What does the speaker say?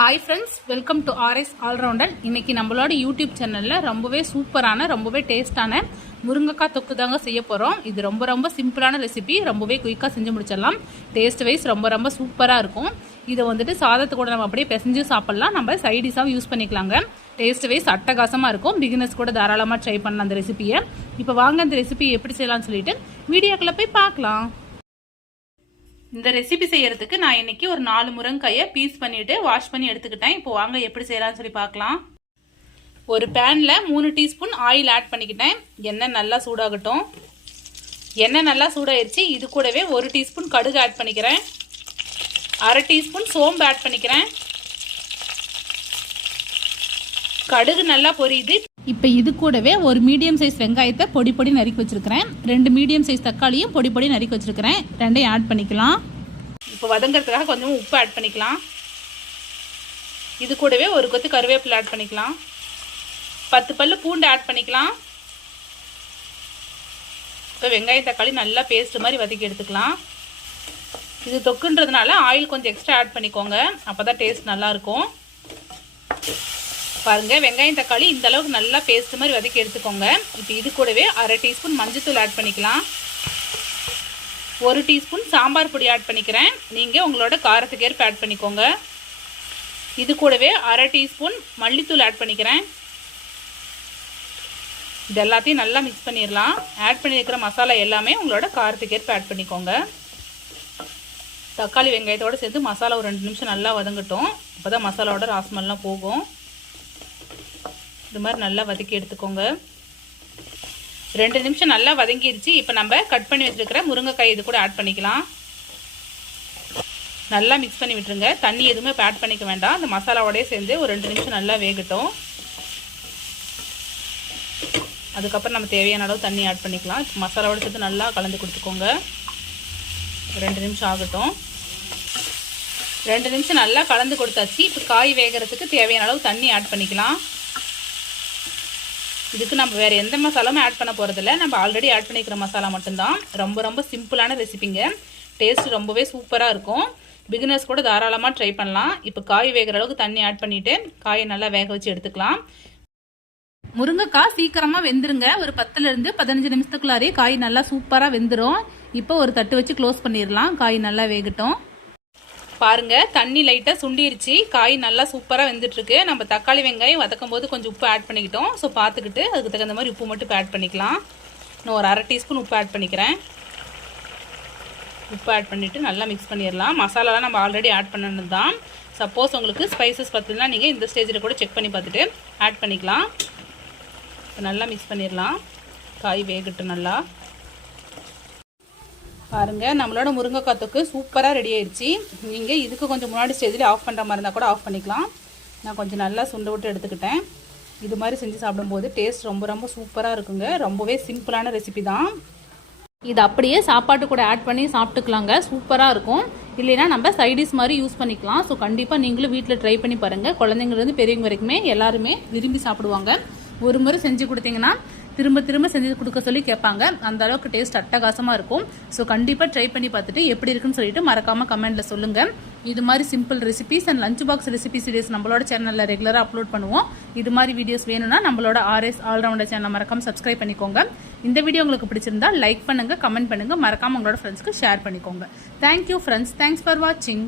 Hi friends welcome to R S allrounder இன்றைக்கி நம்மளோட YouTube சேனலில் ரொம்பவே சூப்பரான ரொம்பவே டேஸ்ட்டான முருங்கைக்காய் தொக்கு தாங்க செய்ய போகிறோம் இது ரொம்ப ரொம்ப சிம்பிளான ரெசிபி ரொம்பவே குயிக்காக செஞ்சு முடிச்சிடலாம். டேஸ்ட் வைஸ் ரொம்ப ரொம்ப சூப்பராக இருக்கும். இதை வந்துட்டு சாதத்து கூட நம்ம அப்படியே பிசைஞ்சு சாப்பிட்லாம். நம்ம சைடிஷாகவும் யூஸ் பண்ணிக்கலாங்க. டேஸ்ட் வைஸ் அட்டகாசமாக இருக்கும். பிகினர்ஸ் கூட தாராளமாக ட்ரை பண்ணலாம் அந்த ரெசிபியை இப்போ வாங்க அந்த ரெசிபி எப்படி செய்யலாம்னு சொல்லிட்டு வீடியோக்குள்ளே போய் பார்க்கலாம். இந்த ரெசிபி செய்யறதுக்கு நான் இன்னைக்கு ஒரு நாலு முருங்கையை பீஸ் பண்ணிட்டு வாஷ் பண்ணி எடுத்துக்கிட்டேன். இப்போ வாங்க எப்படி செய்யலாம்னு சொல்லி பார்க்கலாம். ஒரு பேனில் மூணு டீஸ்பூன் ஆயில் ஆட் பண்ணிக்கிட்டேன். எண்ணெய் நல்லா சூடாகட்டும். எண்ணெய் நல்லா சூடாயிருச்சு. இது கூடவே ஒரு டீஸ்பூன் கடுகு ஆட் பண்ணிக்கிறேன். அரை டீஸ்பூன் சோம்பு ஆட் பண்ணிக்கிறேன். கடுகு நல்லா பொரியுது. இப்போ இது கூடவே ஒரு மீடியம் சைஸ் வெங்காயத்தை பொடி பொடி நறுக்கி வச்சிருக்கிறேன். ரெண்டு மீடியம் சைஸ் தக்காளியும் பொடி பொடி நறுக்கி வச்சிருக்கிறேன். ரெண்டையும் ஆட் பண்ணிக்கலாம். இப்போ வதங்கிறதுக்காக கொஞ்சம் உப்பு ஆட் பண்ணிக்கலாம். இது கூடவே ஒரு கொத்து கருவேப்பிலை ஆட் பண்ணிக்கலாம். பத்து பல்லு பூண்டு ஆட் பண்ணிக்கலாம். இப்போ வெங்காயம் தக்காளி நல்லா பேஸ்ட் மாதிரி வதக்கி எடுத்துக்கலாம். இது தொக்குன்றதுனால ஆயில் கொஞ்சம் எக்ஸ்ட்ரா ஆட் பண்ணிக்கோங்க. அப்போ தான் டேஸ்ட் நல்லாயிருக்கும் பாருங்கள் வெங்காயம் தக்காளி இந்த அளவுக்கு நல்லா பேஸ்ட் மாதிரி வதக்கி எடுத்துக்கோங்க. இப்போ இது கூடவே அரை டீஸ்பூன் மஞ்சத்தூள் ஆட் பண்ணிக்கலாம். ஒரு டீஸ்பூன் சாம்பார் பொடி ஆட் பண்ணிக்கிறேன். நீங்கள் உங்களோட காரத்துக்கு ஏற்ப ஆட் பண்ணிக்கோங்க. இது கூடவே அரை டீஸ்பூன் மல்லித்தூள் ஆட் பண்ணிக்கிறேன். இது எல்லாத்தையும் நல்லா மிக்ஸ் பண்ணிடலாம். ஆட் பண்ணியிருக்கிற மசாலா எல்லாமே உங்களோட காரத்துக்கு ஏற்ப ஆட் பண்ணிக்கோங்க. தக்காளி வெங்காயத்தோடு சேர்த்து மசாலா ஒரு ரெண்டு நிமிஷம் நல்லா வதங்கட்டும். அப்போ தான் மசாலாவோட ராஸ்மெல்லாம் போகும். இது மாதிரி நல்லா வதக்கி எடுத்துக்கோங்க. ரெண்டு நிமிஷம் நல்லா வதங்கிருச்சு. இப்போ நம்ம கட் பண்ணி வச்சுருக்கிற முருங்கைக்காய் இது கூட ஆட் பண்ணிக்கலாம். நல்லா மிக்ஸ் பண்ணி விட்டுருங்க. தண்ணி எதுவுமே இப்போ ஆட் பண்ணிக்க வேண்டாம். அந்த மசாலாவோடய சேர்ந்து ஒரு ரெண்டு நிமிஷம் நல்லா வேகட்டும். அதுக்கப்புறம் நம்ம தேவையான அளவு தண்ணி ஆட் பண்ணிக்கலாம். மசாலாவோட சேர்த்து நல்லா கலந்து கொடுத்துக்கோங்க. ரெண்டு நிமிஷம் ஆகட்டும். ரெண்டு நிமிஷம் நல்லா கலந்து கொடுத்தாச்சு. இப்போ காய் வேகிறதுக்கு தேவையான அளவு தண்ணி ஆட் பண்ணிக்கலாம். இதுக்கு நம்ம வேறு எந்த மசாலாவும் ஆட் பண்ண போகிறதில்ல நம்ம ஆல்ரெடி ஆட் பண்ணிக்கிற மசாலா மட்டும்தான். ரொம்ப ரொம்ப சிம்பிளான ரெசிபிங்க டேஸ்ட் ரொம்பவே சூப்பராக இருக்கும். பிகினர்ஸ் கூட தாராளமாக ட்ரை பண்ணலாம். இப்போ காய் வேகிற அளவுக்கு தண்ணி ஆட் பண்ணிவிட்டு காயை நல்லா வேக வச்சு எடுத்துக்கலாம். முருங்கைக்காய் சீக்கிரமாக வெந்துருங்க. ஒரு பத்துலேருந்து பதினஞ்சு நிமிஷத்துக்குள்ளாரே காய் நல்லா சூப்பராக வெந்துடும் இப்போ ஒரு தட்டு வச்சு க்ளோஸ் பண்ணிடலாம். காய் நல்லா வேகட்டும். பாருங்க தண்ணி லைட்டாக சுண்டிருச்சு. காய் நல்லா சூப்பராக வெந்துட்டுருக்கு. நம்ம தக்காளி வெங்காயம் வதக்கும் போது கொஞ்சம் உப்பு ஆட் பண்ணிக்கிட்டோம். ஸோ பார்த்துக்கிட்டு அதுக்கு தகுந்த மாதிரி உப்பு மட்டும் ஆட் பண்ணிக்கலாம். நான் ஒரு அரை டீஸ்பூன் உப்பு ஆட் பண்ணிக்கிறேன். உப்பு ஆட் பண்ணிவிட்டு நல்லா மிக்ஸ் பண்ணிடலாம். மசாலாலாம் நம்ம ஆல்ரெடி ஆட் பண்ணணும் தான். சப்போஸ் உங்களுக்கு ஸ்பைசஸ் பார்த்துலாம் நீங்கள் இந்த ஸ்டேஜில் கூட செக் பண்ணி பார்த்துட்டு ஆட் பண்ணிக்கலாம். இப்போ நல்லா மிக்ஸ் பண்ணிடலாம். காய் வேகட்டும் நல்லா. பாருங்கள் நம்மளோட முருங்கைக்காய் தொக்கு சூப்பராக ரெடி ஆயிடுச்சு. நீங்கள் இதுக்கு கொஞ்சம் முன்னாடி ஸ்டேஜில் ஆஃப் பண்ணுற மாதிரி இருந்தால் கூட ஆஃப் பண்ணிக்கலாம். நான் கொஞ்சம் நல்லா சுண்டை விட்டு எடுத்துக்கிட்டேன். இது மாதிரி செஞ்சு சாப்பிடும்போது டேஸ்ட் ரொம்ப ரொம்ப சூப்பராக இருக்குங்க. ரொம்பவே சிம்பிளான ரெசிபி தான். இது அப்படியே சாப்பாட்டு கூட ஆட் பண்ணி சாப்பிட்டுக்கலாங்க. சூப்பராக இருக்கும். இல்லைன்னா நம்ம சைடிஸ் மாதிரி யூஸ் பண்ணிக்கலாம். ஸோ கண்டிப்பாக நீங்களும் வீட்டில் ட்ரை பண்ணி பாருங்கள் குழந்தைங்கலேருந்து பெரியவங்க வரைக்குமே எல்லாருமே விரும்பி சாப்பிடுவாங்க. ஒரு முறை செஞ்சு கொடுத்தீங்கன்னா திரும்ப திரும்ப செஞ்சு கொடுக்க சொல்லி கேட்பாங்க. அந்த அளவுக்கு டேஸ்ட் அட்டகாசமாக இருக்கும். ஸோ கண்டிப்பாக ட்ரை பண்ணி பார்த்துட்டு எப்படி இருக்குன்னு சொல்லிட்டு மறக்காமல் கமெண்ட்டில் சொல்லுங்கள் இது மாதிரி simple recipes and lunch box recipe series நம்மளோட சேனலில் ரெகுலராக அப்லோட் பண்ணுவோம். இது மாதிரி வீடியோஸ் வேணும்னா நம்மளோட ஆர்எஸ் ஆல்ரவுண்டர் சேனல் மறக்காமல் சப்ஸ்கிரைப் பண்ணிக்கோங்க. இந்த வீடியோ உங்களுக்கு பிடிச்சிருந்தா லைக் பண்ணுங்கள் கமெண்ட் பண்ணுங்கள் மறக்காமல் உங்களோட ஃப்ரெண்ட்ஸ்க்கு ஷேர் பண்ணிக்கோங்க. தேங்க்யூ ஃப்ரெண்ட்ஸ் தேங்க்ஸ் ஃபார் வாட்சிங்